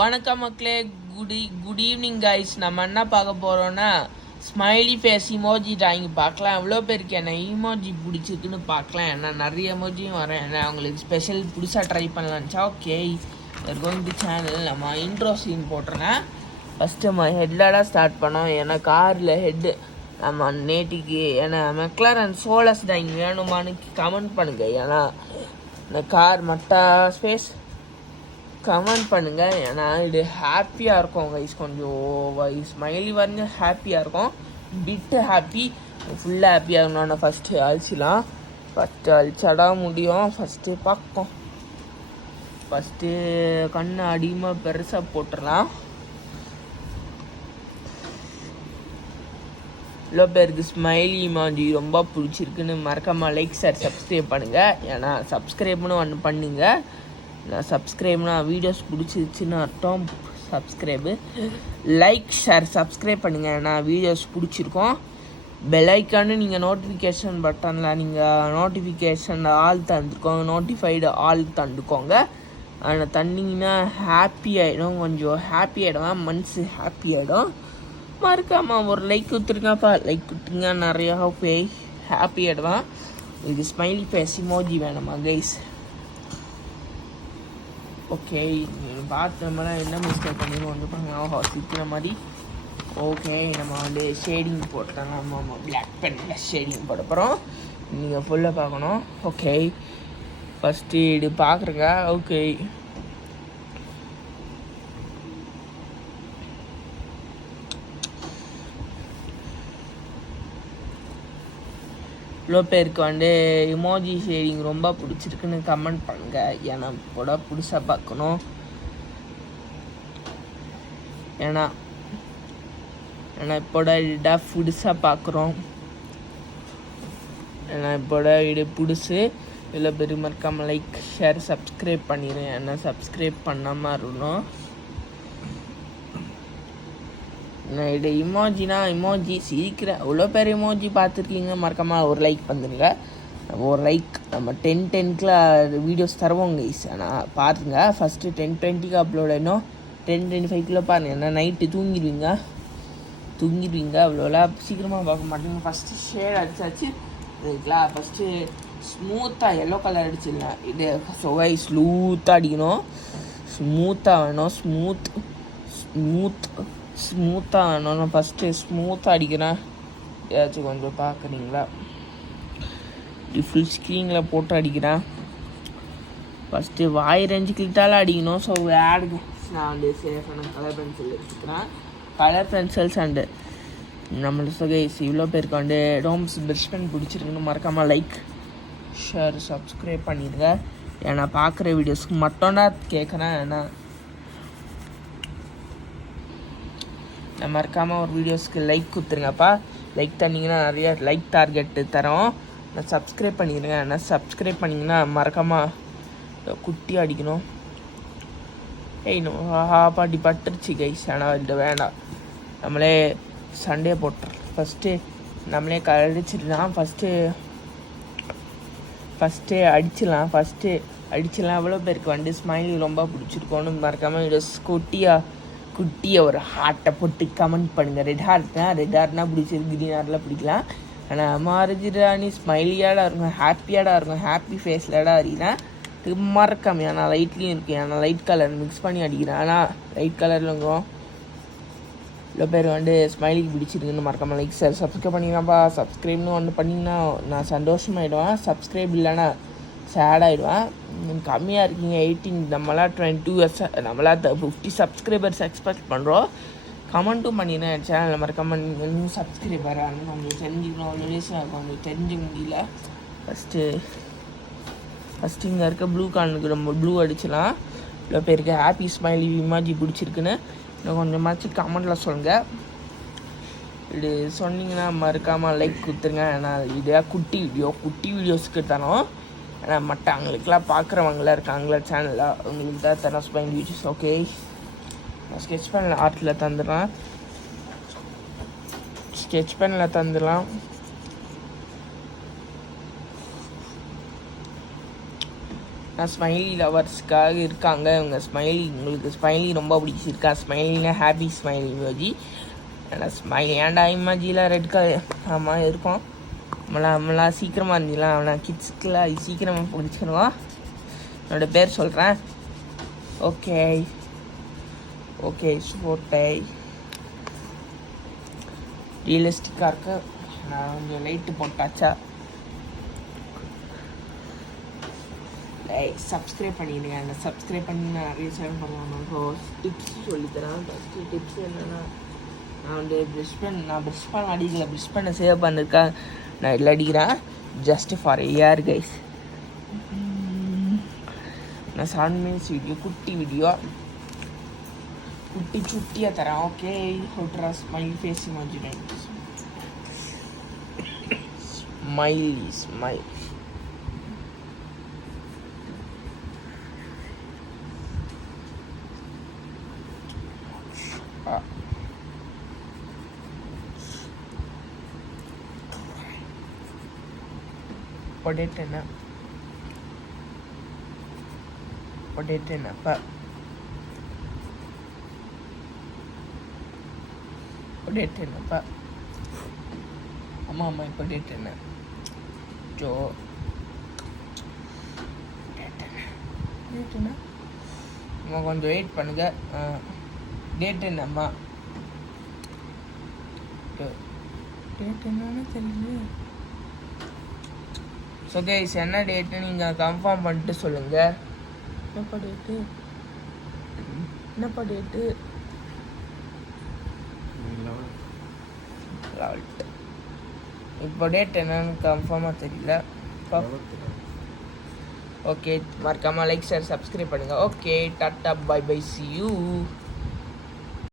வணக்கம் மக்களே, good evening guys. நம்ம என்ன பார்க்க போகிறோன்னா ஸ்மைலி ஃபேஸ் இமோஜி டிராயிங் பார்க்கலாம். எவ்வளோ பேருக்கு என்ன இமோஜி பிடிச்சிருக்குன்னு பார்க்கலாம். ஏன்னா நிறைய எமோஜியும் வரேன். ஏன்னா அவங்களுக்கு ஸ்பெஷல் புதுசாக ட்ரை பண்ணலான்ச்சா. ஓகே, கோயிங் சேனல் நம்ம இன்ட்ரோ சீன் போட்டுருங்க. ஃபஸ்ட்டு நம்ம ஹெட்லடாக ஸ்டார்ட் பண்ணோம். ஏன்னா காரில் ஹெட்டு நம்ம நேட்டிக்கு ஏன்னா மெக்லாரன் சோலஸ் டிராயிங் வேணுமான்னு கமெண்ட் பண்ணுங்க. ஏன்னா இந்த கார் மட்டா ஸ்பேஸ் கமெண்ட் பண்ணுங்கள். ஏன்னா இது ஹாப்பியாக இருக்கும் கைஸ். கொஞ்சம் ஸ்மைலி வரைஞ்ச ஹாப்பியாக இருக்கும். பிட்டு ஹாப்பி ஃபுல்லாக ஹாப்பியாக இருக்கணும்னா ஃபஸ்ட்டு அழிச்சிடலாம். ஃபஸ்ட்டு அழிச்சாடா முடியும். ஃபஸ்ட்டு பார்ப்போம். ஃபஸ்ட்டு கண்ணு அதிகமாக பெருசாக போட்டுடலாம். இவ்வளோ பேருக்கு ஸ்மைலி இமோஜி ரொம்ப பிடிச்சிருக்குன்னு மறக்காமல் லைக் ஷேர் சப்ஸ்கிரைப் பண்ணுங்கள். ஏன்னா சப்ஸ்கிரைப்னு ஒன்று பண்ணுங்க. நான் சப்ஸ்கிரைப்னா வீடியோஸ் பிடிச்சிருச்சுன்னு அர்த்தம். சப்ஸ்கிரைபு லைக் ஷேர் சப்ஸ்கிரைப் பண்ணுங்கள். ஏன்னா வீடியோஸ் பிடிச்சிருக்கோம். பெல்லைக்கானு நீங்கள் நோட்டிஃபிகேஷன் பட்டனில் நீங்கள் நோட்டிஃபிகேஷன் ஆல் தந்துருக்கோங்க. நோட்டிஃபைடு ஆல் தந்துக்கோங்க. ஆனால் தந்தீங்கன்னா ஹாப்பி ஆகிடும். கொஞ்சம் ஹாப்பி ஆகிடுவேன். மனசு ஹாப்பி ஆகிடும். மறக்காமல் ஒரு லைக் கொடுத்துருங்கப்பா. லைக் கொடுத்துருங்க. நிறையா ஹாப்பி ஆகிடுவேன். இது ஸ்மைலி ஃபேஸ் இமோஜி வேணுமா கைஸ்? ஓகே, நீங்கள் பார்த்து நம்மளாம் என்ன மிஸ்டேக் பண்ணிடுவோம் வந்து பாருங்க. சிக்கிற மாதிரி. ஓகே, நம்ம வந்து ஷேடிங் போட்டாங்க. நம்ம பிளாக் பென்னில் ஷேடிங் போட போகிறோம். நீங்கள் ஃபுல்லாக பார்க்கணும். ஓகே, ஃபஸ்ட்டு இது பார்க்குறங்க. ஓகே, இவ்வளோ பேருக்கு வந்து இமோஜி ஷேடிங் ரொம்ப பிடிச்சிருக்குன்னு கமெண்ட் பண்ணுங்க. ஏன்னா கூட புதுசாக பார்க்கணும். ஏன்னா இப்போட இதாக புதுசாக பார்க்குறோம். ஏன்னா இப்போட இது புதுசு. இவ்வளோ பேர் மறக்காமல் லைக் ஷேர் சப்ஸ்கிரைப் பண்ணிடுறேன். ஏன்னா சப்ஸ்கிரைப் பண்ணாமல் இருக்கணும். இது இமோஜி சீக்கிரம் இவ்வளோ பேர் இமோஜி பார்த்துருக்கீங்க. மறக்காமல் ஒரு லைக் பண்ணுங்க. ஒரு லைக் நம்ம 10-10க்குள்ள வீடியோஸ் தருவோம் கைஸ். ஆனால் பாருங்க, ஃபஸ்ட்டு 10-20க்கு அப்லோட் ஆகிடும். 10-25க்குள்ளே பாருங்கள். ஏன்னா நைட்டு தூங்கிடுவீங்க. அவ்வளோலாம் சீக்கிரமாக பார்க்க மாட்டீங்க. ஃபஸ்ட்டு ஷேட் அடிச்சாச்சு இதுக்கெலாம். ஃபஸ்ட்டு ஸ்மூத்தாக எல்லோ கலர் அடிச்சிடலாம். இது சொகை ஸ்மூத்தாக அடிக்கணும். ஸ்மூத்தாக வேணும். ஸ்மூத்தாக வேணும். நான் ஃபஸ்ட்டு ஸ்மூத்தாக அடிக்கிறேன். ஏதாச்சும் கொஞ்சம் பார்க்குறீங்களா? இப்படி ஃபுல் ஸ்க்ரீனில் போட்டு அடிக்கிறேன். ஃபஸ்ட்டு வாய் ரெஞ்சு கிட்டாலும் அடிக்கணும். ஸோ ஆடுங்க. நான் வந்து சேஃபான கலர் பென்சில் எடுத்துக்கிறேன். கலர் பென்சில்ஸ் அண்டு நம்மளோட சொகைஸ் இவ்வளோ பேருக்கு வந்து டோம்ஸ் ப்ரஷ் பென் பிடிச்சிருக்குன்னு மறக்காமல் லைக் ஷேர் சப்ஸ்கிரைப் பண்ணிடுங்க. ஏன்னா பார்க்குற வீடியோஸ்க்கு மட்டும்தான் கேட்குறேன். ஏன்னா நான் மறக்காமல் ஒரு வீடியோஸ்க்கு லைக் கொடுத்துருங்கப்பா. லைக் தந்தீங்கன்னா நிறைய லைக் டார்கெட்டு தரோம். நான் சப்ஸ்கிரைப் பண்ணிடுங்க. நான் சப்ஸ்கிரைப் பண்ணிங்கன்னா மறக்காமல் குட்டி அடிக்கணும். பாட்டி பட்டுருச்சு கைஸ். ஆனால் இது வேண்டாம். நம்மளே சண்டே போட்டுறோம். ஃபஸ்ட்டு நம்மளே அடிச்சிடலாம். ஃபஸ்ட்டு அடிச்சிடலாம். எவ்வளோ பேருக்கு வந்து ஸ்மைலி ரொம்ப பிடிச்சிருக்கோன்னு மறக்காமல் வீடியோஸ் குட்டியாக ஒரு ஹார்ட்டை போட்டு கமெண்ட் பண்ணுங்கள். ரெட் ஹார்ட்னா பிடிச்சிருக்கு. க்ரீன் ஹார்ட்லாம் பிடிக்கலாம். ஆனால் மாரஜிராணி ஸ்மைலியாடாக இருக்கும். ஹாப்பியாடாக இருக்கும். ஹாப்பி ஃபேஸ்லடாக அடிக்கிறேன். இது மறக்காம ஏன்னா லைட்லேயும் இருக்குது. ஏன்னா லைட் கலர் மிக்ஸ் பண்ணி அடிக்கிறேன். ஆனால் லைட் கலரில் இருக்கும். இவ்வளோ பேர் வந்து ஸ்மைலிக்கு பிடிச்சிருக்குன்னு மறக்காமல் லைக் சார் சப்ஸ்கிரைப் பண்ணிங்கன்னாப்பா. சப்ஸ்கிரைப்னு ஒன்று பண்ணிங்கன்னா நான் சந்தோஷமாகிடுவேன். சப்ஸ்கிரைப் இல்லைன்னா சேட் ஆகிடுவேன். கம்மியாக இருக்கீங்க 18. நம்மளாம் 22 இயர்ஸ். நம்மளாம் 50 சப்ஸ்கிரைபர்ஸ் எக்ஸ்பெக்ட் பண்ணுறோம். கமெண்ட்டும் பண்ணிடுறேன். சேனலில் மறக்காமல் இன்னும் சப்ஸ்கிரைபர் கொஞ்சம் தெரிஞ்சுக்கணும். கொஞ்சம் தெரிஞ்சுக்க முடியல. ஃபஸ்ட்டு இங்கே இருக்க ப்ளூ கார்னுக்கு நம்ம ப்ளூ அடிச்சிடலாம். இவ்வளோ பேருக்கு ஹாப்பி ஸ்மைலி இமோஜி பிடிச்சிருக்குன்னு இன்னும் கொஞ்சமாச்சும் கமெண்டில் சொல்லுங்கள். இது சொன்னீங்கன்னா மறக்காமல் லைக் கொடுத்துருங்க. ஏன்னா இதே குட்டி வீடியோஸ்க்கு தரோம். ஏன்னா மற்றவங்களுக்கெல்லாம் பார்க்குறவங்களாம் இருக்காங்களா சேனலில், அவங்களுக்கு தான் தரோம் ஸ்மைலி வீடியோஸ். ஓகே, நான் ஸ்கெட்ச் பெனில் ஆர்ட்டில் தந்துடலாம். நான் ஸ்மைலி லவர்ஸ்க்காக இருக்காங்க. இவங்க ஸ்மைலி, உங்களுக்கு ஸ்மைலி ரொம்ப பிடிச்சிருக்கா? ஸ்மைலினா ஹாப்பி ஸ்மைலி இமோஜி. ஆனால் ஸ்மைலி ஏன்டா இமோஜிலாம் ரெட் கலர் ஆமாம் இருக்கும். நம்மளாம் சீக்கிரமாக இருந்துக்கலாம். அவனை கிட்ஸ்க்கெலாம் சீக்கிரமாக பிடிச்சிருவான். என்னோடய பேர் சொல்கிறேன். ஓகே ஓகே சோட்டை ரியலிஸ்டிக்காக இருக்கு. நான் கொஞ்சம் லைட்டு போட்டாச்சா? சப்ஸ்கிரைப் பண்ணிடுங்க. அந்த சப்ஸ்கிரைப் பண்ணி நான் நிறைய சேவ் பண்ணலாம். ஸோ டிப்ஸ் சொல்லித்தரேன். ஃபஸ்ட்டு டிப்ஸ் என்னென்னா, நான் ப்ரெஷ் பண்ண அடிக்கல, ப்ரெஷ் பண்ண சேவ் பண்ணிருக்கேன். நான் இல்லை அடிக்கிறேன் ஜஸ்ட் ஃபார் ஏஆர் கைஸ். நான் 7 மினிட்ஸ் வீடியோ, குட்டி வீடியோ, குட்டி சுட்டியாக தரேன். ஓகே ஹோட்ரா ஸ்மைல் ஃபேஸ் இமோஜி ஸ்மைல் பொடேட்டோப்பா அம்மா இப்போ டேட் என்ன ஜோ டேட் என்ன அம்மா கொஞ்சம் வெயிட் பண்ணுங்க. டேட் என்னம்மா? டேட் என்னன்னு தெரியல. ஸோ கைஸ், என்ன டேட்டு நீங்கள் கன்ஃபார்ம் பண்ணிட்டு சொல்லுங்கள். என்னப்பா டேட்டு? இப்போ டேட் என்னன்னு கன்ஃபார்மாக தெரியல. ஓகே, மறக்காமல் லைக் ஷேர் சப்ஸ்கிரைப் பண்ணுங்கள். Okay, tata bye bye, see you.